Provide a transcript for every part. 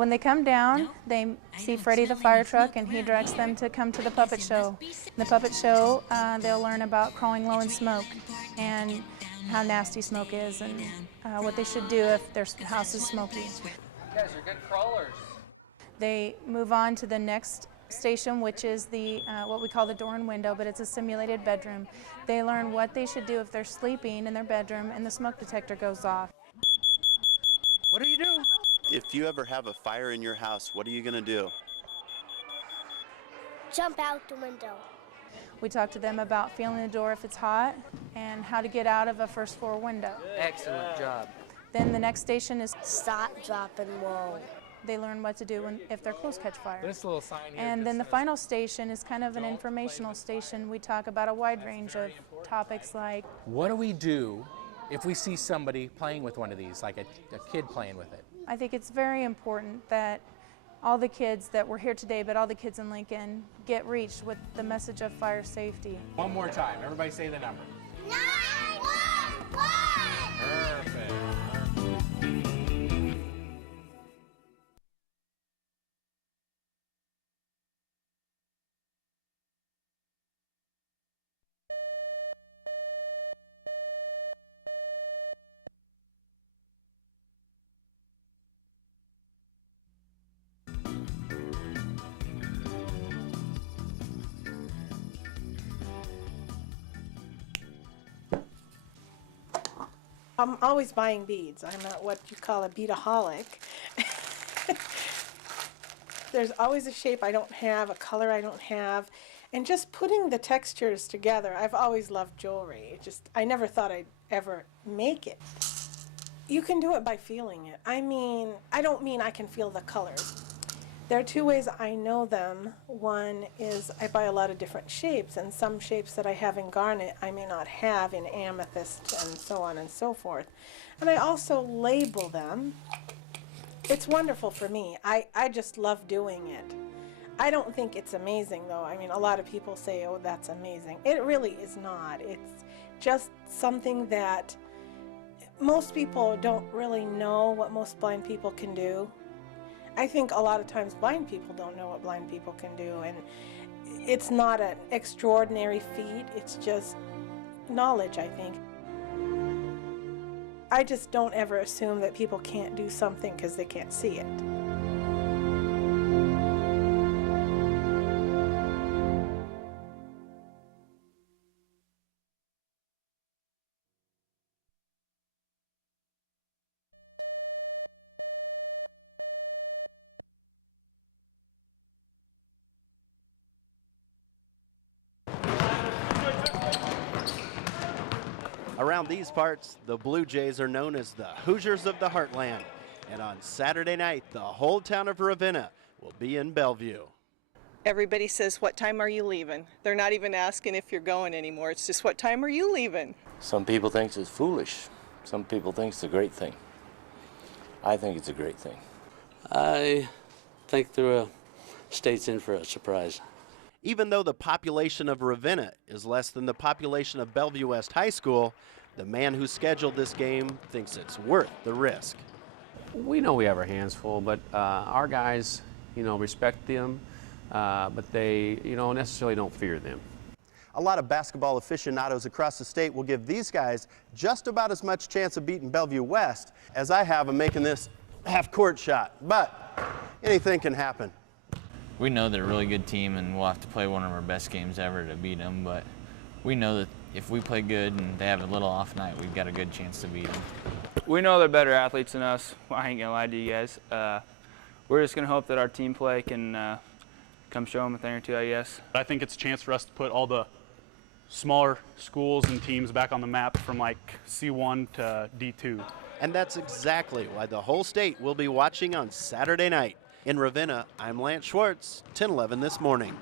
When they come down, they see Freddie the fire truck, and he directs them to come to the puppet show. In the puppet show, they'll learn about crawling low in smoke and how nasty smoke is, and what they should do if their house is smoky. You guys are good crawlers. They move on to the next station, which is the what we call the door and window, but it's a simulated bedroom. They learn what they should do if they're sleeping in their bedroom and the smoke detector goes off. What do you do? If you ever have a fire in your house, what are you going to do? Jump out the window. We talk to them about feeling the door if it's hot and how to get out of a first floor window. Excellent job. Then the next station is Stop, drop, and roll. they learn what to do if their clothes catch fire. This little sign here. And then the final station is kind of an informational station. We talk about a wide range of topics like, what do we do if we see somebody playing with one of these, like a kid playing with it? I think it's very important that all the kids that were here today, but all the kids in Lincoln, get reached with the message of fire safety. One more time. Everybody say the number. 911! Perfect. I'm always buying beads. I'm not what you call a beadaholic. There's always a shape I don't have, a color I don't have, and just putting the textures together. I've always loved jewelry. I never thought I'd ever make it. You can do it by feeling it. I don't mean I can feel the colors. There are two ways I know them. One is I buy a lot of different shapes, and some shapes that I have in garnet I may not have in amethyst and so on and so forth. And I also label them. It's wonderful for me. I just love doing it. I don't think it's amazing though. I mean, a lot of people say, oh, that's amazing. It really is not. It's just something that most people don't really know what most blind people can do. I think a lot of times blind people don't know what blind people can do, and it's not an extraordinary feat, it's just knowledge, I think. I just don't ever assume that people can't do something because they can't see it. Around these parts, the Blue Jays are known as the Hoosiers of the Heartland. And on Saturday night, the whole town of Ravenna will be in Bellevue. Everybody says, what time are you leaving? They're not even asking if you're going anymore. It's just, what time are you leaving? Some people think it's foolish. Some people think it's a great thing. I think it's a great thing. I think the state's in for a surprise. Even though the population of Ravenna is less than the population of Bellevue West High School, the man who scheduled this game thinks it's worth the risk. We know we have our hands full, but our guys, respect them, but they, necessarily don't fear them. A lot of basketball aficionados across the state will give these guys just about as much chance of beating Bellevue West as I have of making this half-court shot, but anything can happen. We know they're a really good team, and we'll have to play one of our best games ever to beat them, but we know that if we play good and they have a little off night, we've got a good chance to beat them. We know they're better athletes than us. I ain't gonna lie to you guys. We're just gonna hope that our team play can come show them a thing or two, I guess. I think it's a chance for us to put all the smaller schools and teams back on the map from like C1 to D2. And that's exactly why the whole state will be watching on Saturday night. In Ravenna, I'm Lance Schwartz, 1011 This Morning.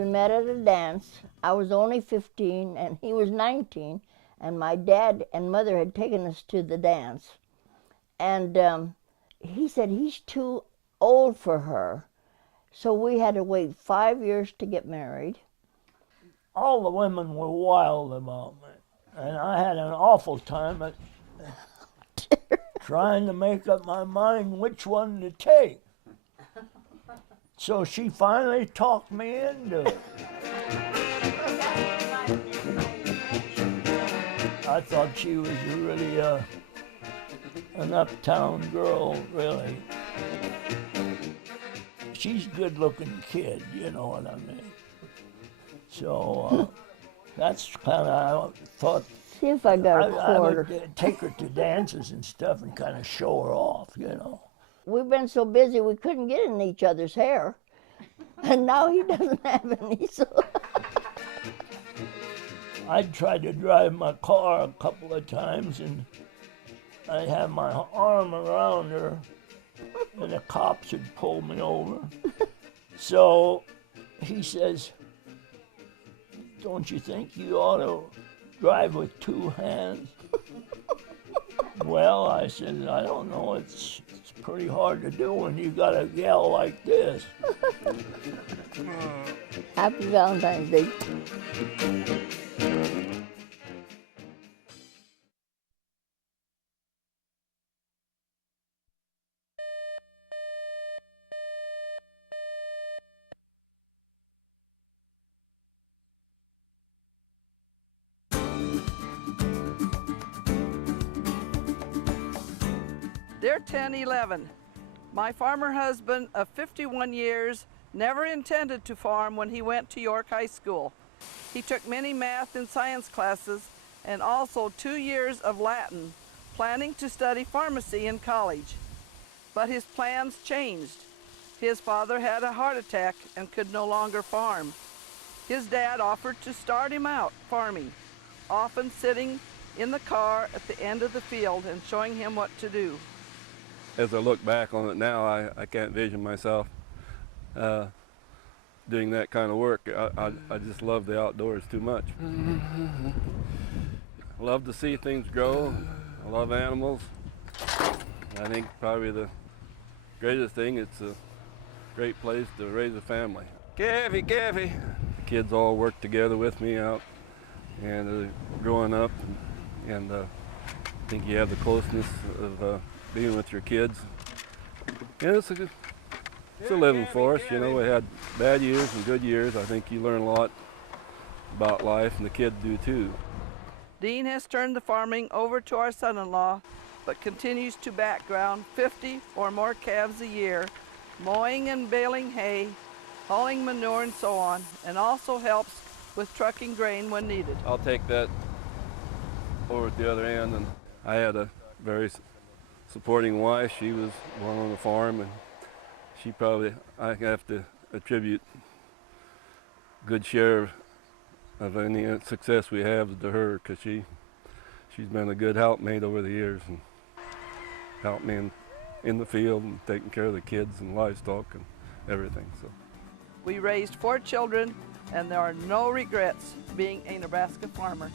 We met at a dance. I was only 15 and he was 19, and my dad and mother had taken us to the dance. And he said he's too old for her, so we had to wait 5 years to get married. All the women were wild about me, and I had an awful time at trying to make up my mind which one to take. So she finally talked me into it. I thought she was really an uptown girl, really. She's a good-looking kid, you know what I mean. So that's kind of, I thought, see if I got a quarter. I would take her to dances and stuff and kind of show her off, you know. We've been so busy we couldn't get in each other's hair. And now he doesn't have any, so. I tried to drive my car a couple of times, and I had my arm around her, and the cops had pulled me over. So he says, "Don't you think you ought to drive with two hands?" Well, I said, I don't know, it's pretty hard to do when you got a gal like this. Happy Valentine's Day. Dear 1011, my farmer husband of 51 years never intended to farm when he went to York High School. He took many math and science classes and also 2 years of Latin, planning to study pharmacy in college. But his plans changed. His father had a heart attack and could no longer farm. His dad offered to start him out farming, often sitting in the car at the end of the field and showing him what to do. As I look back on it now, I can't vision myself doing that kind of work. I just love the outdoors too much. I love to see things grow. I love animals. I think probably the greatest thing, it's a great place to raise a family. Caffy, Caffy. The kids all work together with me out and growing up, and I think you have the closeness of being with your kids. Yeah, it's a living force. You know, we had bad years and good years. I think you learn a lot about life, and the kids do too. Dean has turned the farming over to our son-in-law, but continues to background 50 or more calves a year, mowing and baling hay, hauling manure and so on, and also helps with trucking grain when needed. I'll take that over at the other end, and I had a very supporting wife. She was one on the farm, and she probably, I have to attribute a good share of any success we have to her, because she's been a good helpmate over the years and helped me in the field and taking care of the kids and livestock and everything. So we raised 4 children, and there are no regrets being a Nebraska farmer.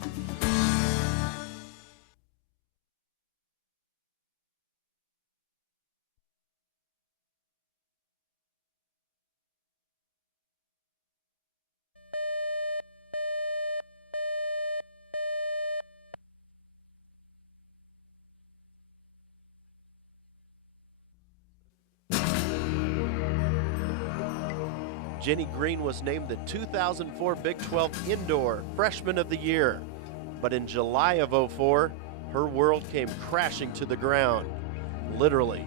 Jenny Green was named the 2004 Big 12 Indoor Freshman of the Year. But in July of '04, her world came crashing to the ground, literally.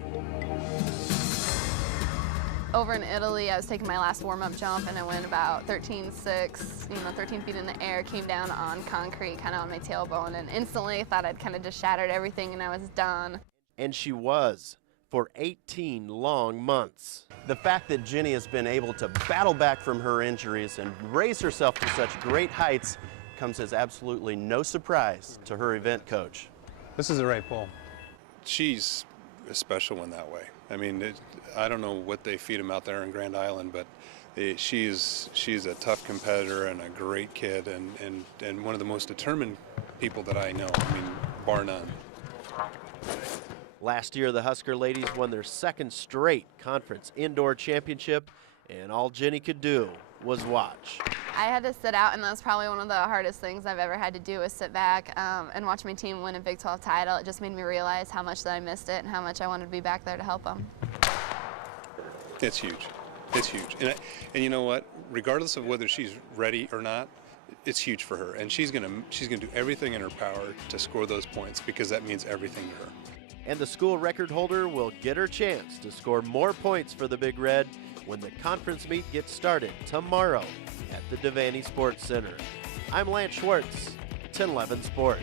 Over in Italy, I was taking my last warm-up jump, and I went about 13.6, 13 feet in the air, came down on concrete, kind of on my tailbone, and instantly thought I'd kind of just shattered everything and I was done. And she was, for 18 long months. The fact that Jenny has been able to battle back from her injuries and raise herself to such great heights comes as absolutely no surprise to her event coach. This is a right pull. She's a special one that way. I mean, I don't know what they feed them out there in Grand Island, but She's a tough competitor and a great kid, and one of the most determined people that I know. I mean, bar none. Last year, the Husker ladies won their second straight conference indoor championship, and all Jenny could do was watch. I had to sit out, and that's probably one of the hardest things I've ever had to do, is sit back and watch my team win a Big 12 title. It just made me realize how much that I missed it and how much I wanted to be back there to help them. It's huge. It's huge. And you know what? Regardless of whether she's ready or not, it's huge for her. And she's gonna do everything in her power to score those points, because that means everything to her. And the school record holder will get her chance to score more points for the Big Red when the conference meet gets started tomorrow at the Devaney Sports Center. I'm Lance Schwartz, 1011 Sports.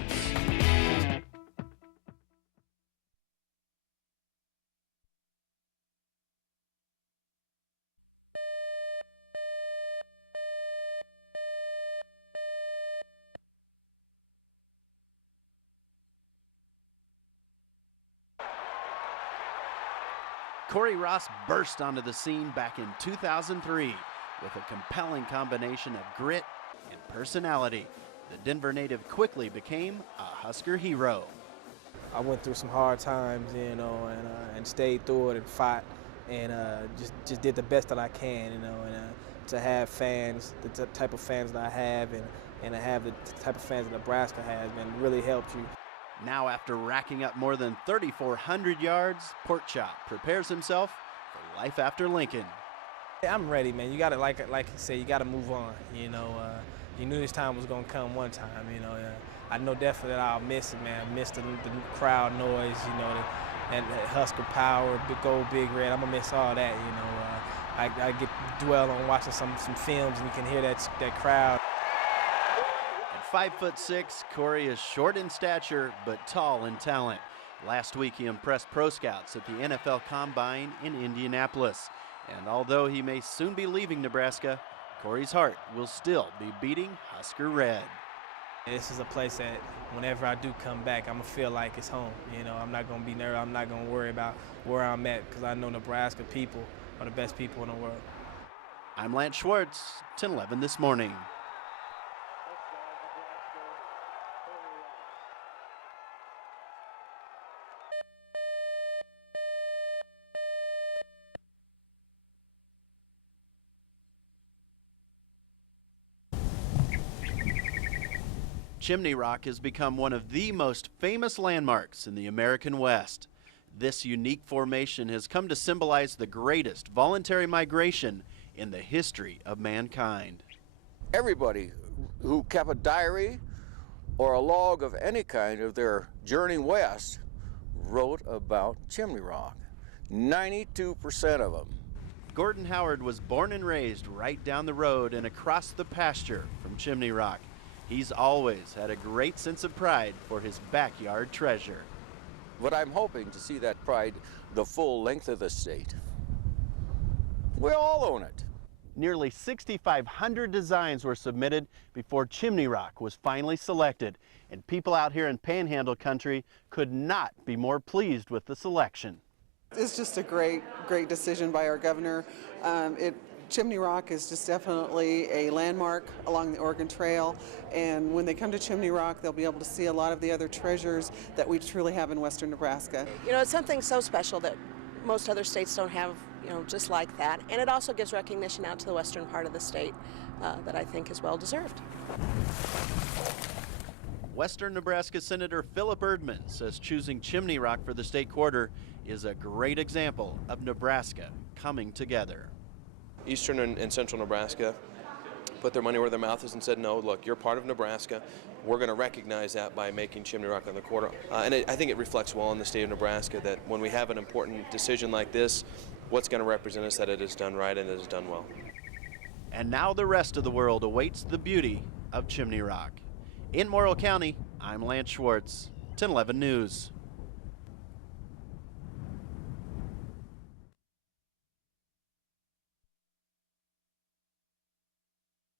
Cory Ross burst onto the scene back in 2003 with a compelling combination of grit and personality. The Denver native quickly became a Husker hero. I went through some hard times, and stayed through it and fought, and just did the best that I can, and to have fans, the type of fans that I have, and to have the type of fans that Nebraska has, really helped you. Now, after racking up more than 3,400 yards, Porkchop prepares himself for life after Lincoln. I'm ready, man. You gotta, like you say, you gotta move on. You knew this time was gonna come one time. I know definitely that I'll miss it, man. I miss the crowd noise, and Husker power, Big Red. I'm gonna miss all that. I get to dwell on watching some films, and you can hear that crowd. At 5'6", Cory is short in stature but tall in talent. Last week he impressed pro scouts at the NFL Combine in Indianapolis. And although he may soon be leaving Nebraska, Cory's heart will still be beating Husker Red. This is a place that whenever I do come back, I'm going to feel like it's home. I'm not going to be nervous. I'm not going to worry about where I'm at, because I know Nebraska people are the best people in the world. I'm Lance Schwartz, 1011 This Morning. Chimney Rock has become one of the most famous landmarks in the American West. This unique formation has come to symbolize the greatest voluntary migration in the history of mankind. Everybody who kept a diary or a log of any kind of their journey west wrote about Chimney Rock. 92% of them. Gordon Howard was born and raised right down the road and across the pasture from Chimney Rock. He's always had a great sense of pride for his backyard treasure. But I'm hoping to see that pride the full length of the state. We all own it. Nearly 6,500 designs were submitted before Chimney Rock was finally selected, and people out here in Panhandle country could not be more pleased with the selection. It's just a great decision by our governor. Chimney Rock is just definitely a landmark along the Oregon Trail, and when they come to Chimney Rock, they'll be able to see a lot of the other treasures that we truly have in western Nebraska. It's something so special that most other states don't have, just like that, and it also gives recognition out to the western part of the state that I think is well deserved. Western Nebraska Senator Philip Erdman says choosing Chimney Rock for the state quarter is a great example of Nebraska coming together. Eastern and central Nebraska put their money where their mouth is and said, no, look, you're part of Nebraska. We're going to recognize that by making Chimney Rock on the quarter. I think it reflects well on the state of Nebraska that when we have an important decision like this, what's going to represent us that it is done right and it is done well. And now the rest of the world awaits the beauty of Chimney Rock. In Morrill County, I'm Lance Schwartz, 1011 News.